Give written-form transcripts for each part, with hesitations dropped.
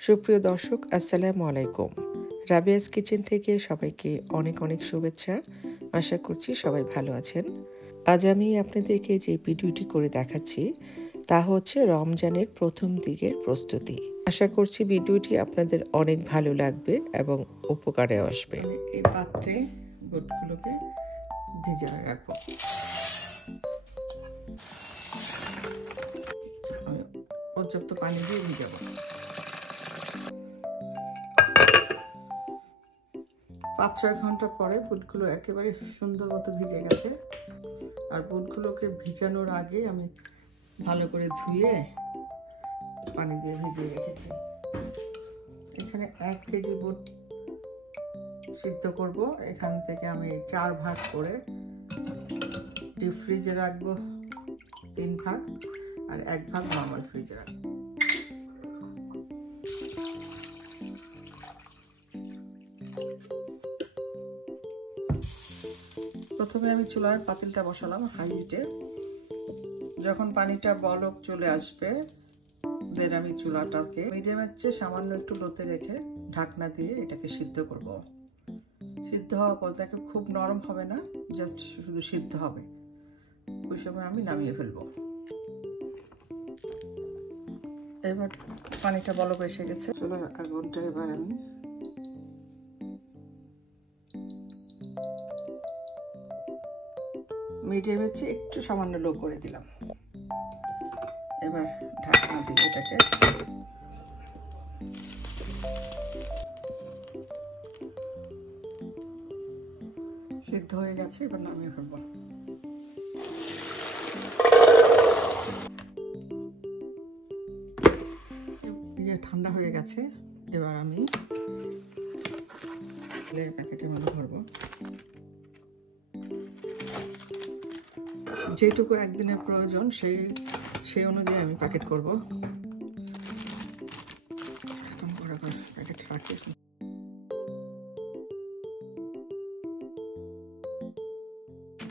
সুপ্রিয় দর্শক, আসসালামু আলাইকুম। রাবিয়াস কিচেন থেকে সবাইকে অনেক অনেক শুভেচ্ছা। আশা করছি সবাই ভালো আছেন। আজ আমি আপনাদেরকে যে ভিডিওটি করে দেখাচ্ছি তা হচ্ছে রমজানের প্রথম দিকের প্রস্তুতি। আশা করছি ভিডিওটি আপনাদের অনেক ভালো লাগবে এবং উপকারে আসবে। এই পাত্রে বুটগুলোকে ভিজিয়ে রাখবো। পর্যাপ্ত পানি দিয়ে ভিজাবো। 5-6 ঘন্টা পরে বুটগুলো একেবারে সুন্দর মতো ভিজে গেছে। আর বুটগুলোকে ভিজানোর আগে আমি ভালো করে ধুয়ে পানি দিয়ে ভিজিয়ে রেখেছি। এখানে 1 কেজি বুট সিদ্ধ করব। এখান থেকে আমি 4 ভাগ করে ডিপ ফ্রিজে রাখবো, 3 ভাগ, আর 1 ভাগ নর্মাল ফ্রিজে রাখবো। প্রথমে আমি চুলায় পাতিলটা বসালাম হাই হিটে। যখন পানিটা বলক চলে আসবে দেন আমি চুলাটাকে মিডিয়ামের চেয়ে সামান্য একটু লোতে রেখে ঢাকনা দিয়ে এটাকে সিদ্ধ করব। সিদ্ধ হওয়ার পর তাকে খুব নরম হবে না, জাস্ট শুধু সিদ্ধ হবে। ওই সময় আমি নামিয়ে ফেলবো। এবার পানিটা বলক এসে গেছে, চুলার আগুনটা এবার আমি মিডিয়ামের চেয়ে একটু সামান্য লো করে দিলাম। এবার ঢাকনা দিয়ে এটাকে সিদ্ধ হয়ে গেছে, এবার নামিয়ে ফেলবো। ঠান্ডা হয়ে গেছে, এবার আমি প্যাকেটের মধ্যে ভরবো। যেটুকু একদিনের প্রয়োজন সেই অনুযায়ী আমি প্যাকেট করব। প্যাকেট রাখি।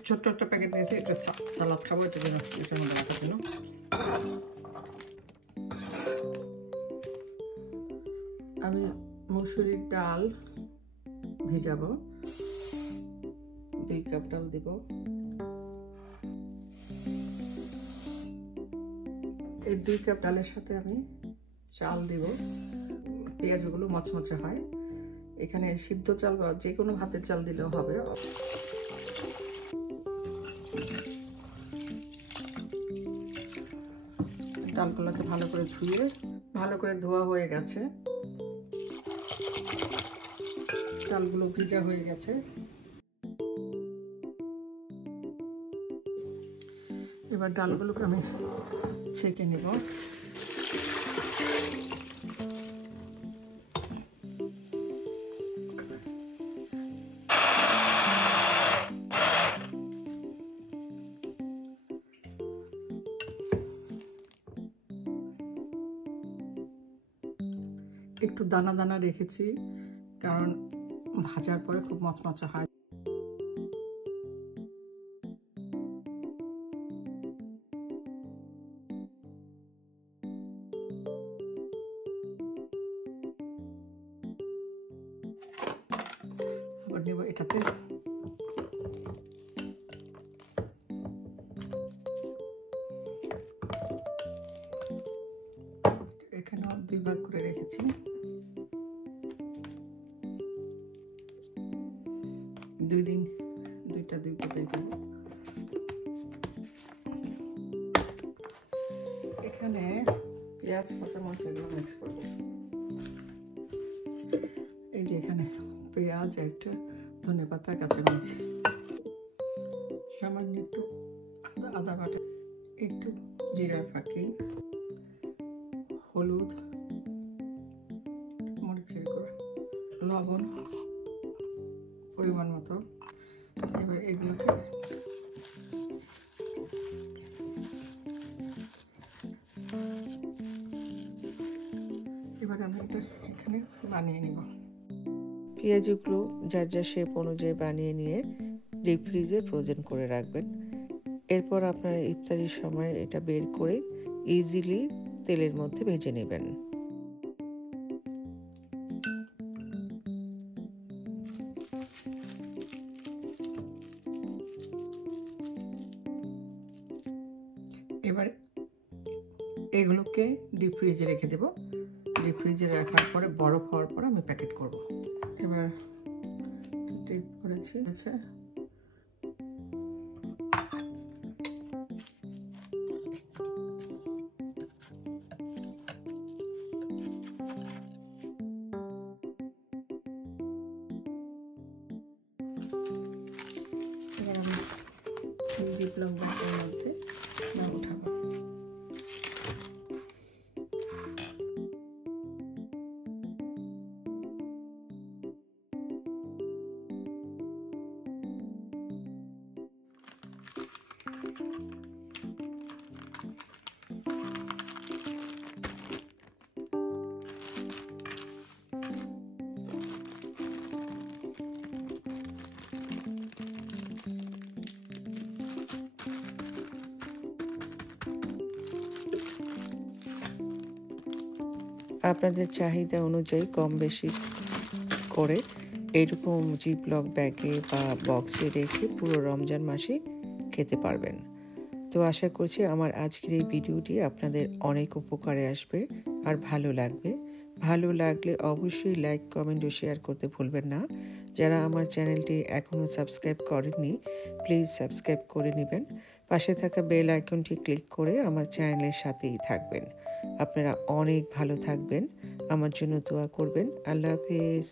ছোট্ট একটা প্যাকেট নিয়েছি, এটা সালাদ খাবো, এটার জন্য এটার মধ্যে রাখার জন্য। আমি মসুরির ডাল ভিজাবো, 2 কাপ ডাল দিব। এই 2 কাপ ডালের সাথে আমি চাল দিব। পেঁয়াজগুলো মচমচে হয়। এখানে সিদ্ধ চাল বা যে কোনো ভাতের চাল দিলেও হবে। ডালগুলোকে ভালো করে ধোয়া হয়ে গেছে। চালগুলো ভিজা হয়ে গেছে। এবার ডালগুলোকে আমি ছেঁকে নেব। একটু দানা দানা রেখেছি, কারণ ভাজার পরে খুব মচমচে হয়। আবার নেব এটাতে এখানে 2 ভাগ করে রেখেছি। 2 দিন 2টা দেবো। এখানে পেঁয়াজ, কাঁচামরিচ এগুলো মিক্স করবো। এই যে এখানে পেঁয়াজ, একটু ধনেপাতা, কাঁচামরিচ, সামান্য একটু আদা বাটা, একটু জিরার ফাঁকি, হলুদ, মরিচের গুঁড়ো, লবণ পরিমাণ মতো। এবার এগুলোকে এবার আমি এটা এখানে বানিয়ে নিব। পেঁয়াজগুলো যার যার শেপ অনুযায়ী বানিয়ে নিয়ে ডিপ ফ্রিজে ফ্রোজেন করে রাখবেন। এরপর আপনারা ইফতারির সময় এটা বের করে ইজিলি তেলের মধ্যে ভেজে নেবেন। এবার এগুলোকে ডিপ ফ্রিজে রেখে দেব। ডিপ ফ্রিজে রাখার পরে বরফ হওয়ার পরে আমি প্যাকেট করব। এবার ডিপ করেছি আচ্ছা জিপলক ব্যাগের মধ্যে উঠাবো। আপনাদের চাহিদা অনুযায়ী কম বেশি করে এরকম জিপলক ব্যাগে বা বক্সে রেখে পুরো রমজান মাসে খেতে পারবেন। তো আশা করছি আমার আজকের এই ভিডিওটি আপনাদের অনেক উপকারে আসবে আর ভালো লাগবে। ভালো লাগলে অবশ্যই লাইক, কমেন্ট ও শেয়ার করতে ভুলবেন না। যারা আমার চ্যানেলটি এখনও সাবস্ক্রাইব করেননি প্লিজ সাবস্ক্রাইব করে নেবেন। পাশে থাকা বেল আইকনটি ক্লিক করে আমার চ্যানেলের সাথেই থাকবেন। আপনারা অনেক ভালো থাকবেন, আমার জন্য দোয়া করবেন। আল্লাহ হাফেজ।